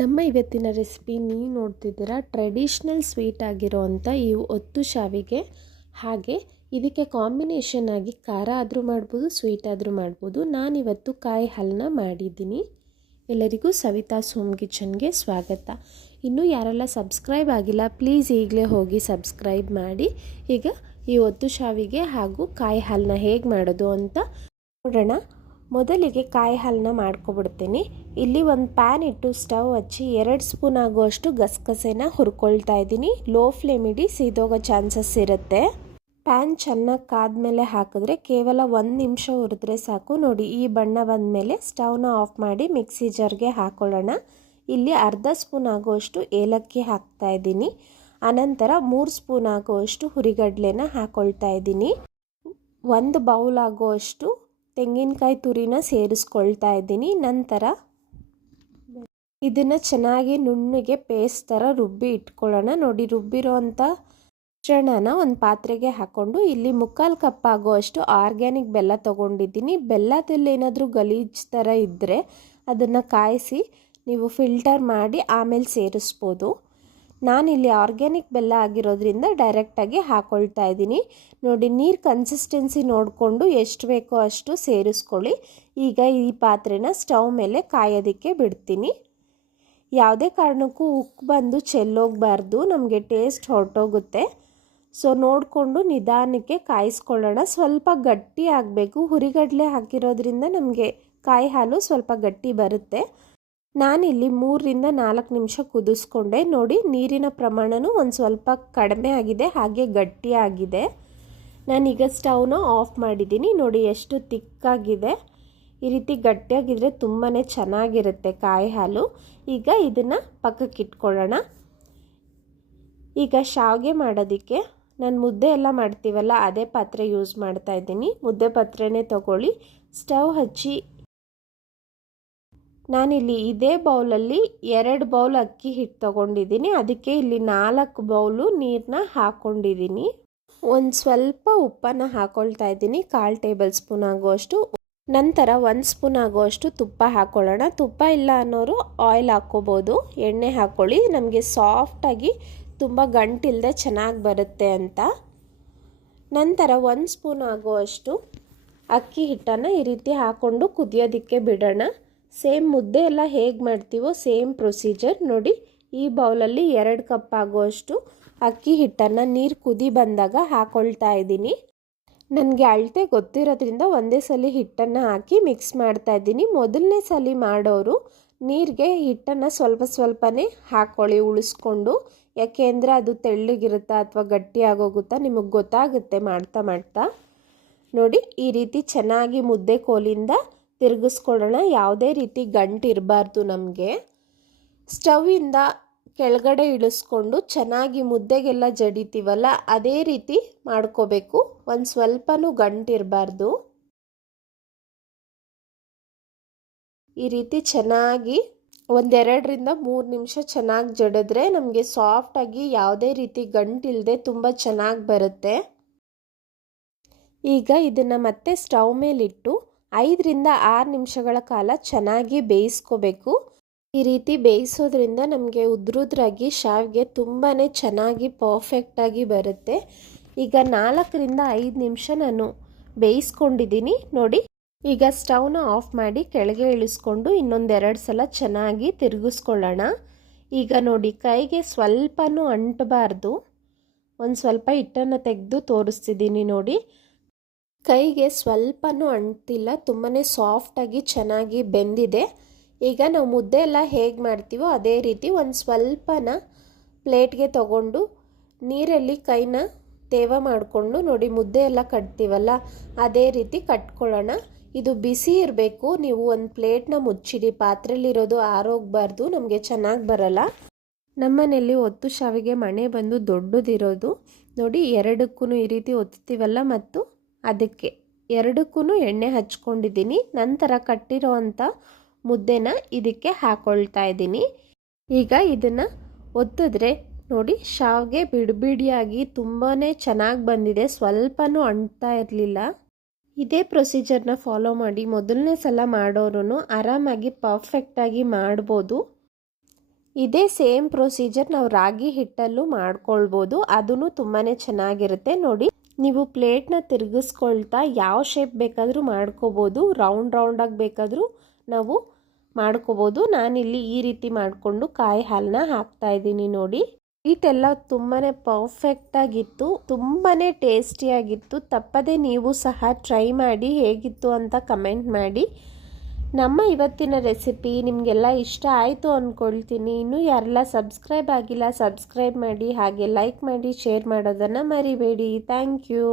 ನಮ್ಮ ಇವತ್ತಿನ ರೆಸಿಪಿ ನೀವು ನೋಡ್ತಿದ್ದೀರಾ ಟ್ರೆಡಿಷ್ನಲ್ ಸ್ವೀಟ್ ಆಗಿರೋವಂಥ ಈ ಒತ್ತು ಶಾವಿಗೆ. ಹಾಗೆ ಇದಕ್ಕೆ ಕಾಂಬಿನೇಷನ್ ಆಗಿ ಖಾರ ಆದರೂ ಮಾಡ್ಬೋದು, ಸ್ವೀಟ್ ಆದರೂ ಮಾಡ್ಬೋದು. ನಾನಿವತ್ತು ಕಾಯಿ ಹಾಲನ್ನ ಮಾಡಿದ್ದೀನಿ. ಎಲ್ಲರಿಗೂ ಸವಿತಾ ಸೋಮ್ ಕಿಚನ್ಗೆ ಸ್ವಾಗತ. ಇನ್ನೂ ಯಾರೆಲ್ಲ ಸಬ್ಸ್ಕ್ರೈಬ್ ಆಗಿಲ್ಲ, ಪ್ಲೀಸ್ ಈಗಲೇ ಹೋಗಿ ಸಬ್ಸ್ಕ್ರೈಬ್ ಮಾಡಿ. ಈಗ ಈ ಒತ್ತು ಶಾವಿಗೆ ಹಾಗೂ ಕಾಯಿ ಹಾಲನ್ನ ಹೇಗೆ ಮಾಡೋದು ಅಂತ ನೋಡೋಣ. ಮೊದಲಿಗೆ ಕಾಯಿ ಹಾಲನ್ನ ಮಾಡ್ಕೊಬಿಡ್ತೀನಿ. ಇಲ್ಲಿ ಒಂದು ಪ್ಯಾನ್ ಇಟ್ಟು ಸ್ಟವ್ ಹಚ್ಚಿ ಎರಡು ಸ್ಪೂನ್ ಆಗುವಷ್ಟು ಗಸಗಸೆನ ಹುರ್ಕೊಳ್ತಾ ಇದ್ದೀನಿ. ಲೋ ಫ್ಲೇಮ್ ಇಡಿ ಸೀದೋಗೋ ಚಾನ್ಸಸ್ ಇರುತ್ತೆ. ಪ್ಯಾನ್ ಚೆನ್ನಾಗಿ ಕಾದ್ಮೇಲೆ ಹಾಕಿದ್ರೆ ಕೇವಲ ಒಂದು ನಿಮಿಷ ಹುರಿದ್ರೆ ಸಾಕು. ನೋಡಿ, ಈ ಬಣ್ಣ ಬಂದಮೇಲೆ ಸ್ಟವ್ನ ಆಫ್ ಮಾಡಿ ಮಿಕ್ಸಿ ಜಾರ್ಗೆ ಹಾಕೊಳ್ಳೋಣ. ಇಲ್ಲಿ ಅರ್ಧ ಸ್ಪೂನ್ ಆಗುವಷ್ಟು ಏಲಕ್ಕಿ ಹಾಕ್ತಾ ಇದ್ದೀನಿ. ಅನಂತರ ಮೂರು ಸ್ಪೂನ್ ಆಗುವಷ್ಟು ಹುರಿಗಡ್ಲೆನ ಹಾಕ್ಕೊಳ್ತಾ ಇದ್ದೀನಿ. ಒಂದು ಬೌಲ್ ಆಗುವಷ್ಟು ತೆಂಗಿನಕಾಯಿ ತುರಿನ ಸೇರಿಸ್ಕೊಳ್ತಾ ಇದ್ದೀನಿ. ನಂತರ ಇದನ್ನು ಚೆನ್ನಾಗಿ ನುಣ್ಣಗೆ ಪೇಸ್ಟ್ ಥರ ರುಬ್ಬಿ ಇಟ್ಕೊಳ್ಳೋಣ. ನೋಡಿ ರುಬ್ಬಿರೋ ಅಂಥ ಮಿಶ್ರಣನ ಒಂದು ಪಾತ್ರೆಗೆ ಹಾಕ್ಕೊಂಡು ಇಲ್ಲಿ ಮುಕ್ಕಾಲು ಕಪ್ ಅಷ್ಟು ಆರ್ಗ್ಯಾನಿಕ್ ಬೆಲ್ಲ ತೊಗೊಂಡಿದ್ದೀನಿ. ಬೆಲ್ಲದಲ್ಲಿ ಏನಾದರೂ ಗಲೀಜು ಥರ ಇದ್ದರೆ ಅದನ್ನು ಕಾಯಿಸಿ ನೀವು ಫಿಲ್ಟರ್ ಮಾಡಿ ಆಮೇಲೆ ಸೇರಿಸ್ಬೋದು. ನಾನಿಲ್ಲಿ ಆರ್ಗ್ಯಾನಿಕ್ ಬೆಲ್ಲ ಆಗಿರೋದ್ರಿಂದ ಡೈರೆಕ್ಟಾಗಿ ಹಾಕ್ಕೊಳ್ತಾ ಇದ್ದೀನಿ. ನೋಡಿ, ನೀರು ಕನ್ಸಿಸ್ಟೆನ್ಸಿ ನೋಡಿಕೊಂಡು ಎಷ್ಟು ಬೇಕೋ ಅಷ್ಟು ಸೇರಿಸ್ಕೊಳ್ಳಿ. ಈಗ ಈ ಪಾತ್ರೆನ ಸ್ಟವ್ ಮೇಲೆ ಕಾಯೋದಕ್ಕೆ ಬಿಡ್ತೀನಿ. ಯಾವುದೇ ಕಾರಣಕ್ಕೂ ಉಕ್ಕು ಬಂದು ಚೆಲ್ಲೋಗಬಾರ್ದು, ನಮಗೆ ಟೇಸ್ಟ್ ಹೊರಟೋಗುತ್ತೆ. ಸೊ ನೋಡಿಕೊಂಡು ನಿಧಾನಕ್ಕೆ ಕಾಯಿಸ್ಕೊಳ್ಳೋಣ. ಸ್ವಲ್ಪ ಗಟ್ಟಿ ಆಗಬೇಕು. ಹುರಿಗಡಲೆ ಹಾಕಿರೋದ್ರಿಂದ ನಮಗೆ ಕಾಯಿ ಹಾಲು ಸ್ವಲ್ಪ ಗಟ್ಟಿ ಬರುತ್ತೆ. ನಾನಿಲ್ಲಿ ಮೂರರಿಂದ ನಾಲ್ಕು ನಿಮಿಷ ಕುದಿಸ್ಕೊಂಡೆ. ನೋಡಿ, ನೀರಿನ ಪ್ರಮಾಣವೂ ಒಂದು ಸ್ವಲ್ಪ ಕಡಿಮೆ ಆಗಿದೆ, ಹಾಗೆ ಗಟ್ಟಿಯಾಗಿದೆ ನಾನೀಗ ಸ್ಟವ್ನ ಆಫ್ ಮಾಡಿದ್ದೀನಿ. ನೋಡಿ, ಎಷ್ಟು ತಿಕ್ಕಾಗಿದೆ. ಈ ರೀತಿ ಗಟ್ಟಿಯಾಗಿದ್ದರೆ ತುಂಬಾ ಚೆನ್ನಾಗಿರುತ್ತೆ ಕಾಯಿ ಹಾಲು. ಈಗ ಇದನ್ನು ಪಕ್ಕಕ್ಕೆ ಇಟ್ಕೊಳ್ಳೋಣ. ಈಗ ಶಾವಿಗೆ ಮಾಡೋದಕ್ಕೆ ನಾನು ಮುದ್ದೆ ಎಲ್ಲ ಮಾಡ್ತೀವಲ್ಲ, ಅದೇ ಪಾತ್ರೆ ಯೂಸ್ ಮಾಡ್ತಾ ಇದ್ದೀನಿ. ಮುದ್ದೆ ಪಾತ್ರೆನೇ ತೊಗೊಳ್ಳಿ. ಸ್ಟವ್ ಹಚ್ಚಿ ನಾನಿಲ್ಲಿ ಇದೇ ಬೌಲಲ್ಲಿ ಎರಡು ಬೌಲ್ ಅಕ್ಕಿ ಹಿಟ್ಟು ತೊಗೊಂಡಿದ್ದೀನಿ. ಅದಕ್ಕೆ ಇಲ್ಲಿ ನಾಲ್ಕು ಬೌಲು ನೀರನ್ನ ಹಾಕ್ಕೊಂಡಿದ್ದೀನಿ ಒಂದು ಸ್ವಲ್ಪ ಉಪ್ಪನ್ನು ಹಾಕ್ಕೊಳ್ತಾ ಇದ್ದೀನಿ. ಕಾಲು ಟೇಬಲ್ ಸ್ಪೂನ್ ಆಗುವಷ್ಟು. ನಂತರ ಒಂದು ಸ್ಪೂನ್ ಆಗುವಷ್ಟು ತುಪ್ಪ ಹಾಕ್ಕೊಳ್ಳೋಣ ತುಪ್ಪ ಇಲ್ಲ ಅನ್ನೋರು ಆಯಿಲ್ ಹಾಕ್ಕೋಬೋದು. ಎಣ್ಣೆ ಹಾಕ್ಕೊಳ್ಳಿ ನಮಗೆ ಸಾಫ್ಟಾಗಿ ತುಂಬ ಗಂಟಿಲ್ಲದೆ ಚೆನ್ನಾಗಿ ಬರುತ್ತೆ ಅಂತ. ನಂತರ ಒಂದು ಸ್ಪೂನ್ ಆಗುವಷ್ಟು ಅಕ್ಕಿ ಹಿಟ್ಟನ್ನು ಈ ರೀತಿ ಹಾಕ್ಕೊಂಡು ಕುದಿಯೋದಕ್ಕೆ ಬಿಡೋಣ. ಸೇಮ್ ಮುದ್ದೆ ಎಲ್ಲ ಹೇಗೆ ಮಾಡ್ತೀವೋ ಸೇಮ್ ಪ್ರೊಸೀಜರ್ ನೋಡಿ, ಈ ಬೌಲಲ್ಲಿ ಎರಡು ಕಪ್ ಆಗುವಷ್ಟು ಅಕ್ಕಿ ಹಿಟ್ಟನ್ನು ನೀರು ಕುದಿ ಬಂದಾಗ ಹಾಕ್ಕೊಳ್ತಾ ಇದ್ದೀನಿ. ನನಗೆ ಅಳತೆ ಗೊತ್ತಿರೋದ್ರಿಂದ ಒಂದೇ ಸಲ ಹಿಟ್ಟನ್ನು ಹಾಕಿ ಮಿಕ್ಸ್ ಮಾಡ್ತಾ ಇದ್ದೀನಿ. ಮೊದಲನೇ ಸಲ ಮಾಡೋರು ನೀರಿಗೆ ಹಿಟ್ಟನ್ನು ಸ್ವಲ್ಪ ಸ್ವಲ್ಪನೇ ಹಾಕ್ಕೊಳ್ಳಿ ಉಳಿಸ್ಕೊಂಡು. ಯಾಕೆ ಅಂದರೆ ಅದು ತೆಳ್ಳಗಿರುತ್ತಾ ಅಥವಾ ಗಟ್ಟಿಯಾಗೋಗುತ್ತಾ ನಿಮಗೆ ಗೊತ್ತಾಗುತ್ತೆ ಮಾಡ್ತಾ ಮಾಡ್ತಾ. ನೋಡಿ, ಈ ರೀತಿ ಚೆನ್ನಾಗಿ ಮುದ್ದೆ ಕೋಲಿಂದ ತಿರುಗಿಸ್ಕೊಳ್ಳೋಣ. ಯಾವುದೇ ರೀತಿ ಗಂಟು ಇರಬಾರ್ದು ನಮಗೆ. ಸ್ಟವಿಂದ ಕೆಳಗಡೆ ಇಳಿಸ್ಕೊಂಡು ಚೆನ್ನಾಗಿ ಮುದ್ದೆಗೆಲ್ಲ ಜಡಿತೀವಲ್ಲ, ಅದೇ ರೀತಿ ಮಾಡ್ಕೋಬೇಕು. ಒಂದು ಸ್ವಲ್ಪನೂ ಗಂಟು ಇರಬಾರ್ದು. ಈ ರೀತಿ ಚೆನ್ನಾಗಿ ಒಂದೆರಡರಿಂದ ಮೂರು ನಿಮಿಷ ಚೆನ್ನಾಗಿ ಜಡಿದ್ರೆ ನಮಗೆ ಸಾಫ್ಟಾಗಿ ಯಾವುದೇ ರೀತಿ ಗಂಟಿಲ್ಲದೆ ತುಂಬ ಚೆನ್ನಾಗಿ ಬರುತ್ತೆ. ಈಗ ಇದನ್ನು ಮತ್ತೆ ಸ್ಟವ್ ಮೇಲಿಟ್ಟು ಐದರಿಂದ ಆರು ನಿಮಿಷಗಳ ಕಾಲ ಚೆನ್ನಾಗಿ ಬೇಯಿಸ್ಕೋಬೇಕು. ಈ ರೀತಿ ಬೇಯಿಸೋದ್ರಿಂದ ನಮಗೆ ಉದ್ರುದ್ರಾಗಿ ಶಾವಿಗೆ ತುಂಬಾ ಚೆನ್ನಾಗಿ ಪರ್ಫೆಕ್ಟಾಗಿ ಬರುತ್ತೆ. ಈಗ ನಾಲ್ಕರಿಂದ ಐದು ನಿಮಿಷ ನಾನು ಬೇಯಿಸ್ಕೊಂಡಿದ್ದೀನಿ. ನೋಡಿ, ಈಗ ಸ್ಟವ್ನ ಆಫ್ ಮಾಡಿ ಕೆಳಗೆ ಇಳಿಸ್ಕೊಂಡು ಇನ್ನೊಂದೆರಡು ಸಲ ಚೆನ್ನಾಗಿ ತಿರುಗಿಸ್ಕೊಳ್ಳೋಣ. ಈಗ ನೋಡಿ, ಕೈಗೆ ಸ್ವಲ್ಪನೂ ಅಂಟಬಾರ್ದು. ಒಂದು ಸ್ವಲ್ಪ ಹಿಟ್ಟನ್ನು ತೆಗೆದು ತೋರಿಸ್ತಿದ್ದೀನಿ ನೋಡಿ. ಕೈಗೆ ಸ್ವಲ್ಪನೂ ಅಂಟಿಲ್ಲ ತುಂಬಾ ಸಾಫ್ಟಾಗಿ ಚೆನ್ನಾಗಿ ಬೆಂದಿದೆ. ಈಗ ನಾವು ಮುದ್ದೆ ಎಲ್ಲ ಹೇಗೆ ಮಾಡ್ತೀವೋ ಅದೇ ರೀತಿ ಒಂದು ಸ್ವಲ್ಪನ ಪ್ಲೇಟ್ಗೆ ತಗೊಂಡು ನೀರಲ್ಲಿ ಕೈನ ತೇವ ಮಾಡಿಕೊಂಡು ನೋಡಿ ಮುದ್ದೆ ಎಲ್ಲ ಕಟ್ತೀವಲ್ಲ, ಅದೇ ರೀತಿ ಕಟ್ಕೊಳ್ಳೋಣ. ಇದು ಬಿಸಿ ಇರಬೇಕು, ನೀವು ಒಂದು ಪ್ಲೇಟ್ನ ಮುಚ್ಚಿಡಿ ಪಾತ್ರೆಲಿರೋದು ಆರೋಗ್ಬಾರ್ದು, ನಮಗೆ ಚೆನ್ನಾಗಿ ಬರಲ್ಲ. ನಮ್ಮನೆಯಲ್ಲಿ ಒತ್ತು ಶಾವಿಗೆ ಮಣೆ ಬಂದು ದೊಡ್ಡದಿರೋದು. ನೋಡಿ ಎರಡಕ್ಕೂ ಈ ರೀತಿ ಒತ್ತೀವಲ್ಲ, ಮತ್ತು ಅದಕ್ಕೆ ಎರಡಕ್ಕೂ ಎಣ್ಣೆ ಹಚ್ಕೊಂಡಿದ್ದೀನಿ. ನಂತರ ಕಟ್ಟಿರೋ ಅಂಥ ಮುದ್ದೆನ ಇದಕ್ಕೆ ಹಾಕ್ಕೊಳ್ತಾ ಇದ್ದೀನಿ. ಈಗ ಇದನ್ನು ಒತ್ತಿದ್ರೆ ನೋಡಿ ಶಾವಿಗೆ ಬಿಡಿಬಿಡಿಯಾಗಿ ತುಂಬಾ ಚೆನ್ನಾಗಿ ಬಂದಿದೆ. ಸ್ವಲ್ಪನೂ ಅಂಟ್ತಾ ಇರಲಿಲ್ಲ. ಇದೇ ಪ್ರೊಸೀಜರ್ನ ಫಾಲೋ ಮಾಡಿ ಮೊದಲನೇ ಸಲ ಮಾಡೋರು ಆರಾಮಾಗಿ ಪರ್ಫೆಕ್ಟಾಗಿ ಮಾಡ್ಬೋದು. ಇದೇ ಸೇಮ್ ಪ್ರೊಸೀಜರ್ ನಾವು ರಾಗಿ ಹಿಟ್ಟಲ್ಲೂ ಮಾಡ್ಕೊಳ್ಬೋದು. ಅದೂ ತುಂಬಾ ಚೆನ್ನಾಗಿರುತ್ತೆ. ನೋಡಿ ನೀವು ಪ್ಲೇಟ್ನ ತಿರುಗಿಸ್ಕೊಳ್ತಾ ಯಾವ ಶೇಪ್ ಬೇಕಾದರೂ ಮಾಡ್ಕೋಬೋದು ರೌಂಡ್ ರೌಂಡಾಗಿ ಬೇಕಾದರೂ ನಾವು ಮಾಡ್ಕೋಬೋದು. ನಾನಿಲ್ಲಿ ಈ ರೀತಿ ಮಾಡಿಕೊಂಡು ಕಾಯಿ ಹಾಲನ್ನ ಹಾಕ್ತಾ ಇದ್ದೀನಿ ನೋಡಿ. ಸ್ವೀಟೆಲ್ಲ ತುಂಬಾ ಪರ್ಫೆಕ್ಟಾಗಿತ್ತು ತುಂಬಾ ಟೇಸ್ಟಿಯಾಗಿತ್ತು ತಪ್ಪದೆ ನೀವು ಸಹ ಟ್ರೈ ಮಾಡಿ ಹೇಗಿತ್ತು ಅಂತ ಕಮೆಂಟ್ ಮಾಡಿ. ನಮ್ಮ ಇವತ್ತಿನ ರೆಸಿಪಿ ನಿಮಗೆಲ್ಲ ಇಷ್ಟ ಆಯಿತು ಅಂದ್ಕೊಳ್ತೀನಿ ಇನ್ನೂ ಯಾರೆಲ್ಲ ಸಬ್ಸ್ಕ್ರೈಬ್ ಆಗಿಲ್ಲ, ಸಬ್ಸ್ಕ್ರೈಬ್ ಮಾಡಿ ಹಾಗೆ ಲೈಕ್ ಮಾಡಿ, ಶೇರ್ ಮಾಡೋದನ್ನು ಮರಿಬೇಡಿ. Thank you.